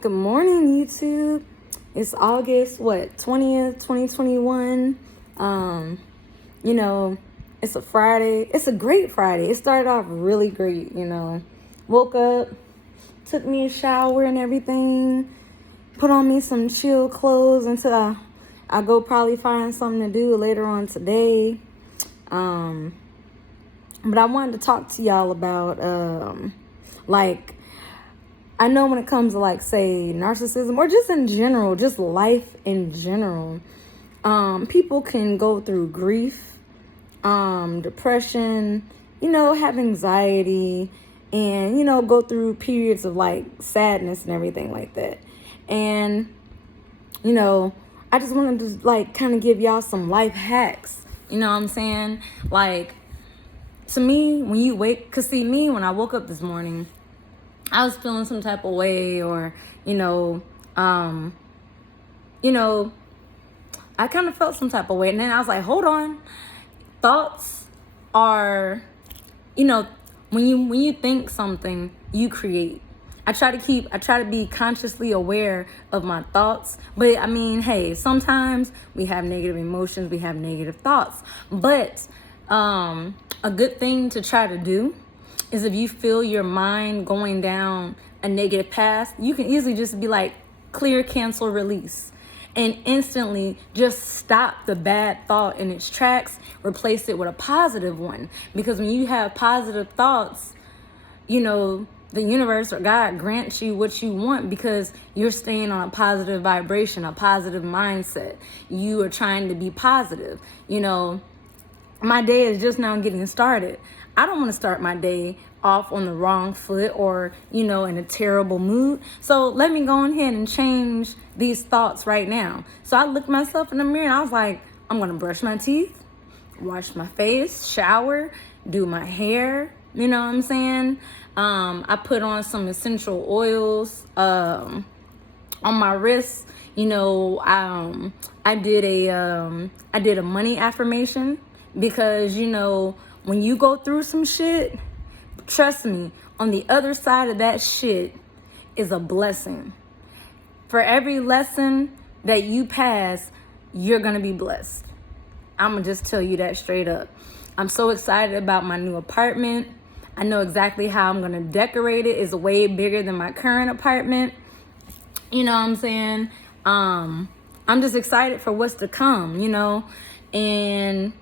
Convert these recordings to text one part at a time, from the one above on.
Good morning, YouTube. It's August, 20th, 2021. You know, it's a Friday. It's a great Friday. It started off really great, Woke up, took me a shower and everything, put on me some chill clothes until I go probably find something to do later on today. But I wanted to talk to y'all about, I know when it comes to say narcissism or just in general, just life in general, people can go through grief, depression, have anxiety and, go through periods of sadness and everything like that. And, I just wanted to kind of give y'all some life hacks. You know what I'm saying? To me, when you wake, cause see me, when I woke up this morning, I was feeling some type of way or, I kind of felt some type of way. And then I was like, hold on. Thoughts are, when you think something, you create. I try to be consciously aware of my thoughts. But I mean, hey, sometimes we have negative emotions, we have negative thoughts. But a good thing to try to do is if you feel your mind going down a negative path, you can easily just be like, clear, cancel, release. And instantly just stop the bad thought in its tracks, replace it with a positive one. Because when you have positive thoughts, the universe or God grants you what you want because you're staying on a positive vibration, a positive mindset. You are trying to be positive. My day is just now getting started. I don't want to start my day off on the wrong foot or, in a terrible mood. So let me go ahead and change these thoughts right now. So I looked myself in the mirror and I was like, I'm going to brush my teeth, wash my face, shower, do my hair. You know what I'm saying? I put on some essential oils on my wrists. I did a money affirmation because, when you go through some shit, trust me, on the other side of that shit is a blessing. For every lesson that you pass, you're going to be blessed. I'm going to just tell you that straight up. I'm so excited about my new apartment. I know exactly how I'm going to decorate it. It's way bigger than my current apartment. You know what I'm saying? I'm just excited for what's to come, and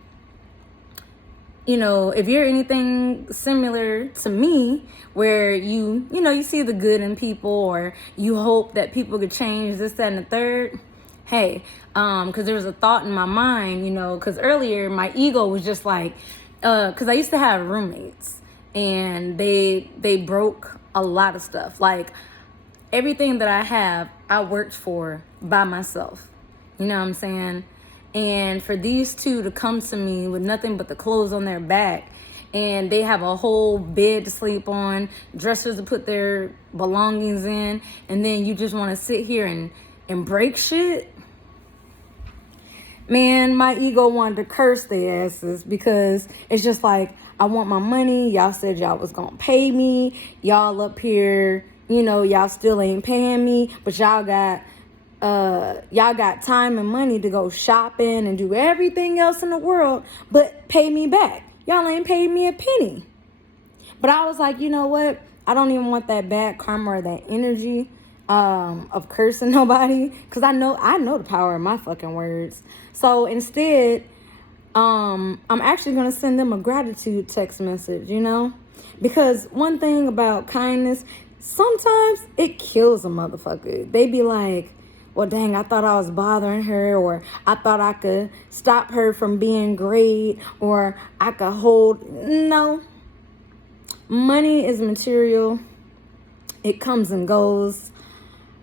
if you're anything similar to me, where you see the good in people or you hope that people could change this, that, and the third, hey, because there was a thought in my mind, because earlier my ego was just because I used to have roommates and they broke a lot of stuff. Everything that I have, I worked for by myself. You know what I'm saying? And for these two to come to me with nothing but the clothes on their back, and they have a whole bed to sleep on, dressers to put their belongings in, and then you just want to sit here and break shit. Man, my ego wanted to curse their asses because it's just I want my money. Y'all said y'all was going to pay me. Y'all up here, y'all still ain't paying me, but y'all got time and money to go shopping and do everything else in the world, but pay me back. Y'all ain't paid me a penny. But I was like, you know what? I don't even want that bad karma or that energy of cursing nobody, because I know the power of my fucking words. So instead, I'm actually going to send them a gratitude text message, because one thing about kindness, sometimes it kills a motherfucker. They be like, well, dang, I thought I was bothering her, or I thought I could stop her from being great, or I could hold. No. Money is material. It comes and goes.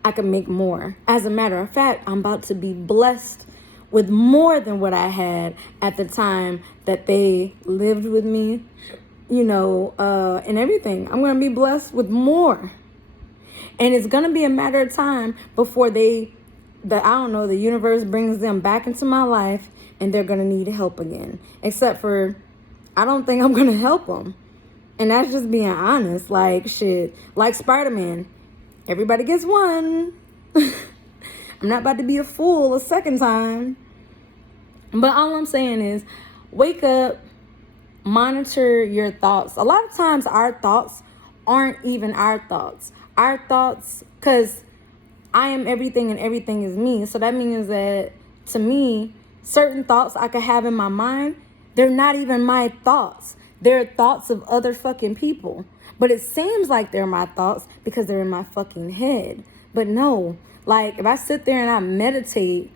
I can make more. As a matter of fact, I'm about to be blessed with more than what I had at the time that they lived with me, and everything. I'm going to be blessed with more. And it's going to be a matter of time before the universe brings them back into my life and they're going to need help again. Except for, I don't think I'm going to help them. And that's just being honest. Shit. Like Spider-Man. Everybody gets one. I'm not about to be a fool a second time. But all I'm saying is, wake up, monitor your thoughts. A lot of times our thoughts aren't even our thoughts. Our thoughts, because I am everything and everything is me. So that means that, to me, certain thoughts I could have in my mind, they're not even my thoughts. They're thoughts of other fucking people. But it seems like they're my thoughts because they're in my fucking head. But no, like if I sit there and I meditate,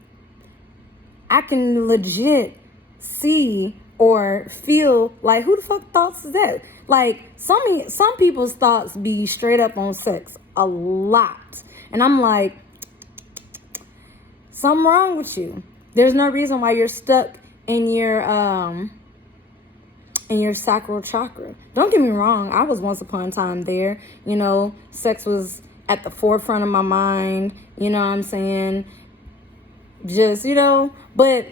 I can legit see or feel like, who the fuck thoughts is that? Like some people's thoughts be straight up on sex a lot. And I'm like, something wrong with you. There's no reason why you're stuck in your sacral chakra. Don't get me wrong, I was once upon a time there. You know, sex was at the forefront of my mind. You know what I'm saying? Just, you know, but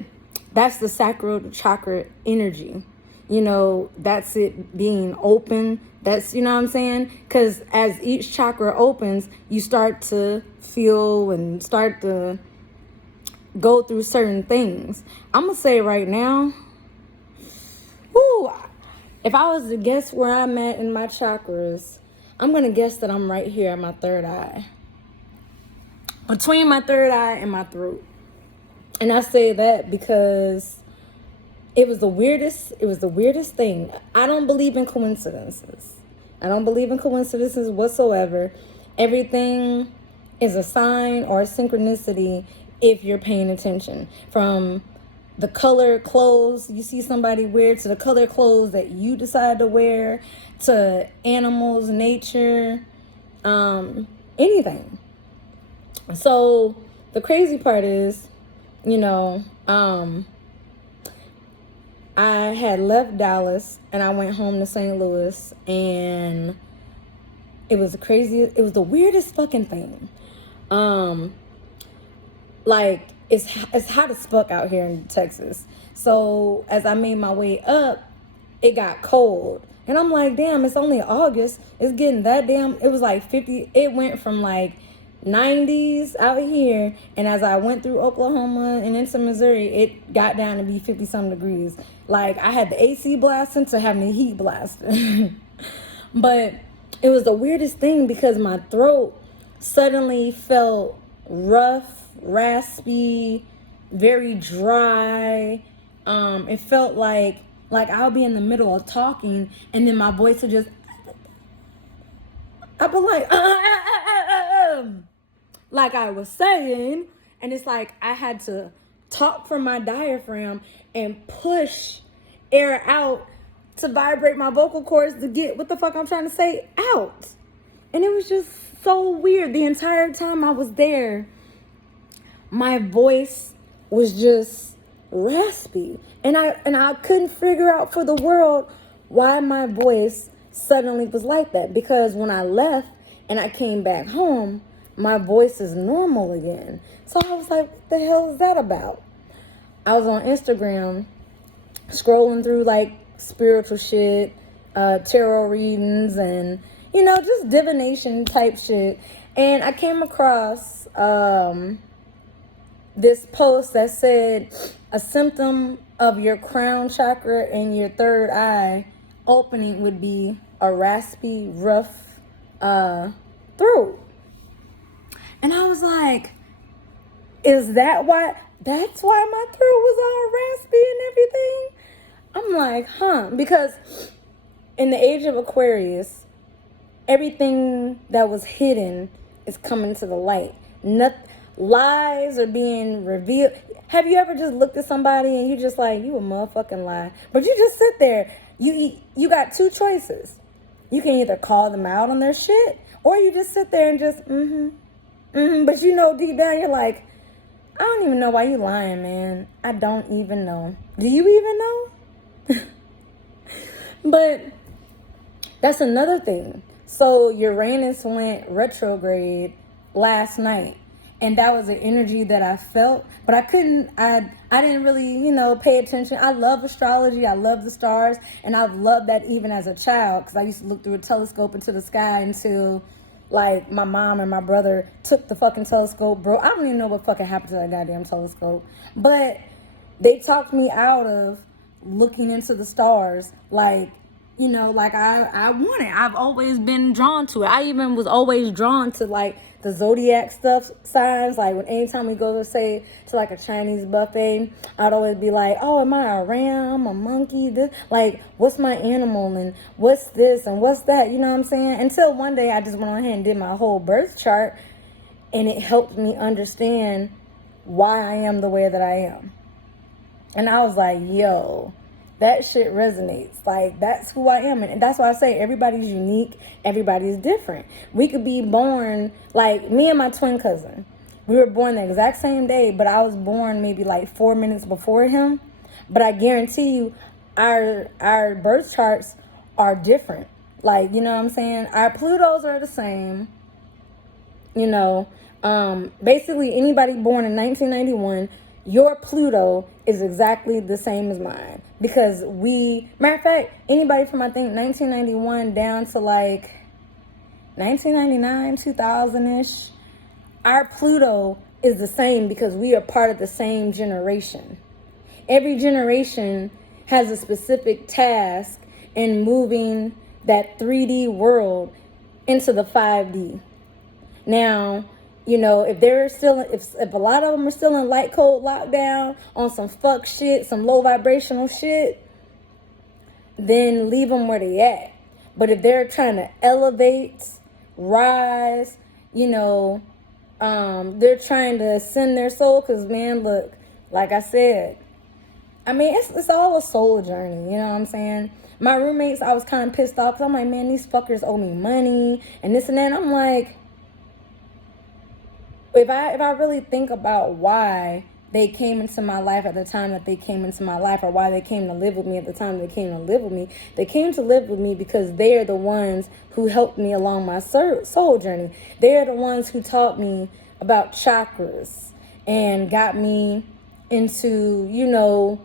that's the sacral chakra energy. You know, that's it being open. That's, you know what I'm saying? Because as each chakra opens, you start to feel and start to go through certain things. I'm going to say right now, if I was to guess where I'm at in my chakras, I'm going to guess that I'm right here at my third eye. Between my third eye and my throat. And I say that because it was the weirdest thing. I don't believe in coincidences. I don't believe in coincidences whatsoever. Everything is a sign or a synchronicity if you're paying attention. From the color clothes you see somebody wear, to the color clothes that you decide to wear, to animals, nature, anything. So the crazy part is, you know, I had left Dallas and I went home to St. Louis, and it was the weirdest fucking thing. Like, it's hot as fuck out here in Texas. So as I made my way up, it got cold. And I'm like, damn, it's only August. It's getting that damn, it was like 50, it went from like 90s out here, and as I went through Oklahoma and into Missouri, it got down to be 50 some degrees. Like, I had the AC blasting to having the heat blasting. But it was the weirdest thing because my throat suddenly felt rough, raspy, very dry. It felt like I'll be in the middle of talking and then my voice would just, I'd be like I was saying, and it's like I had to talk from my diaphragm and push air out to vibrate my vocal cords to get what the fuck I'm trying to say out. And it was just so weird. The entire time I was there, my voice was just raspy. And I couldn't figure out for the world why my voice suddenly was like that. Because when I left and I came back home, my voice is normal again. So I was like, what the hell is that about? I was on Instagram scrolling through like spiritual shit, tarot readings, and, you know, just divination type shit. And I came across this post that said a symptom of your crown chakra and your third eye opening would be a raspy, rough throat. And I was like, is that why? That's why my throat was all raspy and everything? I'm like, because in the age of Aquarius, everything that was hidden is coming to the light. Lies are being revealed. Have you ever just looked at somebody and you just like, you a motherfucking lie? But you just sit there. You got two choices. You can either call them out on their shit, or you just sit there and just, But you know, deep down, you're like, I don't even know why you lying, man. I don't even know. Do you even know? But that's another thing. So Uranus went retrograde last night, and that was an energy that I felt, but I didn't really, you know, pay attention. I love astrology. I love the stars, and I've loved that even as a child, because I used to look through a telescope into the sky until like my mom and my brother took the fucking telescope, bro. I don't even know what fucking happened to that goddamn telescope. But they talked me out of looking into the stars. Like, you know, like I want it. I've always been drawn to it. I even was always drawn to like the zodiac stuff, signs. Like when anytime we go to say to like a Chinese buffet, I'd always be like, oh, am I a ram, a monkey? This, like, what's my animal and what's this and what's that? You know what I'm saying? Until one day I just went on ahead and did my whole birth chart, and it helped me understand why I am the way that I am. And I was like, yo, that shit resonates. Like, that's who I am. And that's why I say everybody's unique. Everybody's different. We could be born, like me and my twin cousin. We were born the exact same day, but I was born maybe like 4 minutes before him. But I guarantee you, our birth charts are different. Like, you know what I'm saying? Our Plutos are the same. You know, basically anybody born in 1991, your Pluto is exactly the same as mine. Because matter of fact, anybody from I think 1991 down to like 1999, 2000-ish, our Pluto is the same because we are part of the same generation. Every generation has a specific task in moving that 3D world into the 5D. Now, you know, if a lot of them are still in light code lockdown on some fuck shit, some low vibrational shit, then leave them where they at. But if they're trying to elevate, rise, you know, they're trying to ascend their soul. Because, man, look, like I said, I mean, it's all a soul journey, you know what I'm saying? My roommates, I was kind of pissed off because I'm like, man, these fuckers owe me money and this and that. I'm like, if I really think about why they came into my life at the time that they came into my life, or why they came to live with me at the time they came to live with me, they came to live with me because they are the ones who helped me along my soul journey. They are the ones who taught me about chakras and got me into, you know,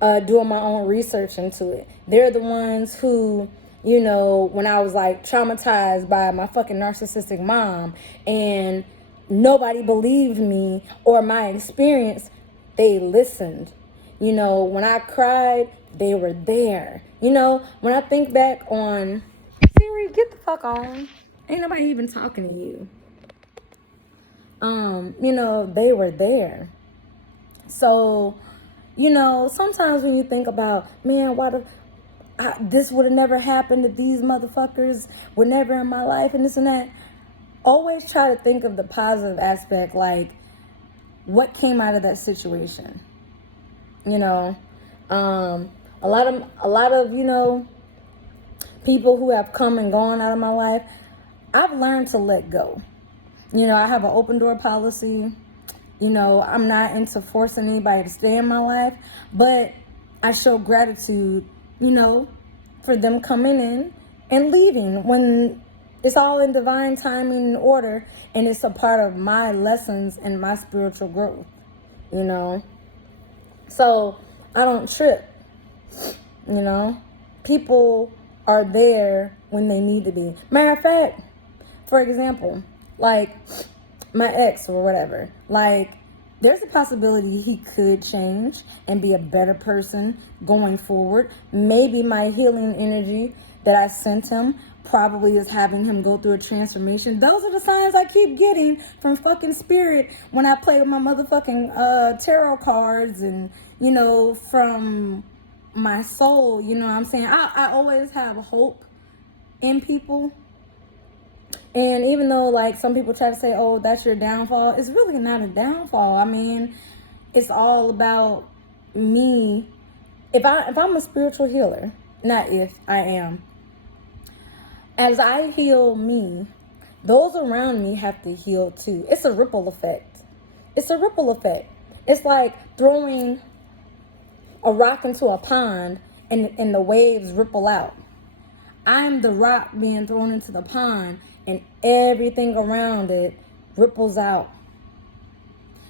doing my own research into it. They're the ones who, you know, when I was like traumatized by my fucking narcissistic mom and nobody believed me or my experience, they listened. You know, when I cried, they were there. You know, when I think back on, Siri, get the fuck on. Ain't nobody even talking to you. You know, they were there. So, you know, sometimes when you think about, man, this would have never happened if these motherfuckers were never in my life and this and that. Always try to think of the positive aspect, like what came out of that situation. You know, a lot of you know, people who have come and gone out of my life, I've learned to let go. You know, I have an open door policy. You know, I'm not into forcing anybody to stay in my life, but I show gratitude, you know, for them coming in and leaving when it's all in divine timing and order, and it's a part of my lessons and my spiritual growth, you know. So I don't trip, you know. People are there when they need to be. Matter of fact, for example, like my ex or whatever, like there's a possibility he could change and be a better person going forward. Maybe my healing energy that I sent him probably is having him go through a transformation. Those are the signs I keep getting from fucking spirit when I play with my motherfucking tarot cards and, you know, from my soul, you know what I'm saying? I always have hope in people. And even though, like, some people try to say, oh, that's your downfall, it's really not a downfall. I mean, it's all about me. If I'm a spiritual healer, not if, I am. As I heal me, those around me have to heal too. It's a ripple effect. It's a ripple effect. It's like throwing a rock into a pond and the waves ripple out. I'm the rock being thrown into the pond and everything around it ripples out.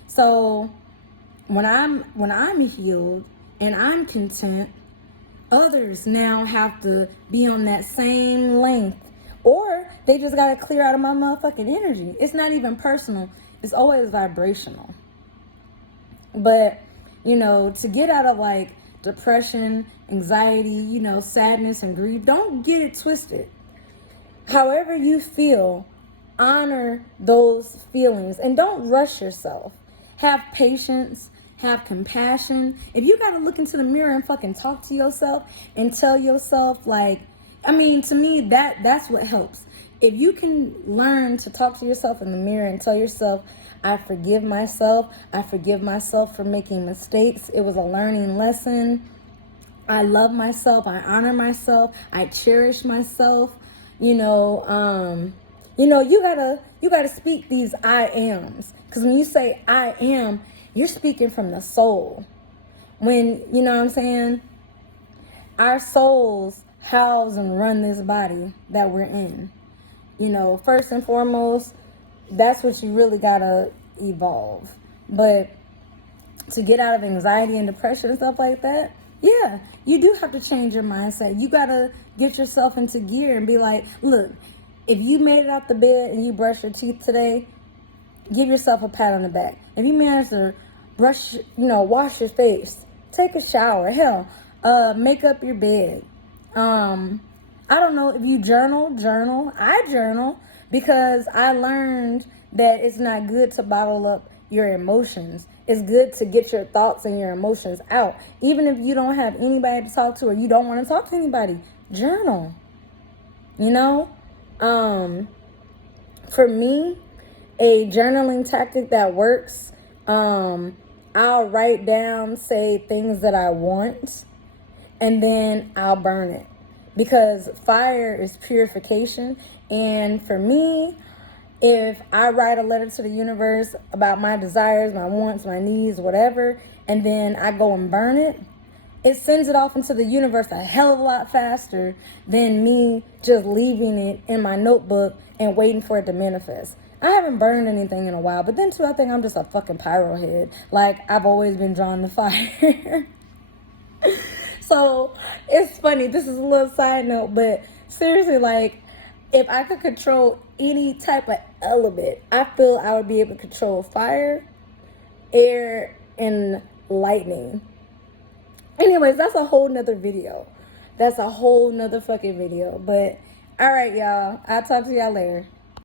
So when I'm healed and I'm content, others now have to be on that same length Or they just got to clear out of my motherfucking energy. It's not even personal. It's always vibrational. But, you know, to get out of like depression, anxiety, you know, sadness and grief, don't get it twisted. However you feel, honor those feelings and don't rush yourself. Have patience, have compassion. If you got to look into the mirror and fucking talk to yourself and tell yourself, like, I mean, to me, that's what helps. If you can learn to talk to yourself in the mirror and tell yourself, I forgive myself. I forgive myself for making mistakes. It was a learning lesson. I love myself. I honor myself. I cherish myself. You know, you gotta speak these I ams. Because when you say I am, you're speaking from the soul. When, you know what I'm saying? Our souls house and run this body that we're in. You know, first and foremost, that's what you really gotta evolve. But to get out of anxiety and depression and stuff like that, yeah, you do have to change your mindset. You gotta get yourself into gear and be like, look, if you made it out the bed and you brushed your teeth today, give yourself a pat on the back. If you managed to wash your face, take a shower, hell, make up your bed. I don't know if you journal. I journal because I learned that it's not good to bottle up your emotions. It's good to get your thoughts and your emotions out. Even if you don't have anybody to talk to or you don't want to talk to anybody, journal. You know? For me, a journaling tactic that works, I'll write down, say things that I want, and then I'll burn it. Because fire is purification. And for me, if I write a letter to the universe about my desires, my wants, my needs, whatever, and then I go and burn it, it sends it off into the universe a hell of a lot faster than me just leaving it in my notebook and waiting for it to manifest. I haven't burned anything in a while, but then too, I think I'm just a fucking pyro head. Like, I've always been drawn to fire. So, it's funny. This is a little side note, but seriously, like, if I could control any type of element, I feel I would be able to control fire, air, and lightning. Anyways, that's a whole nother video. That's a whole nother fucking video. But, all right, y'all. I'll talk to y'all later.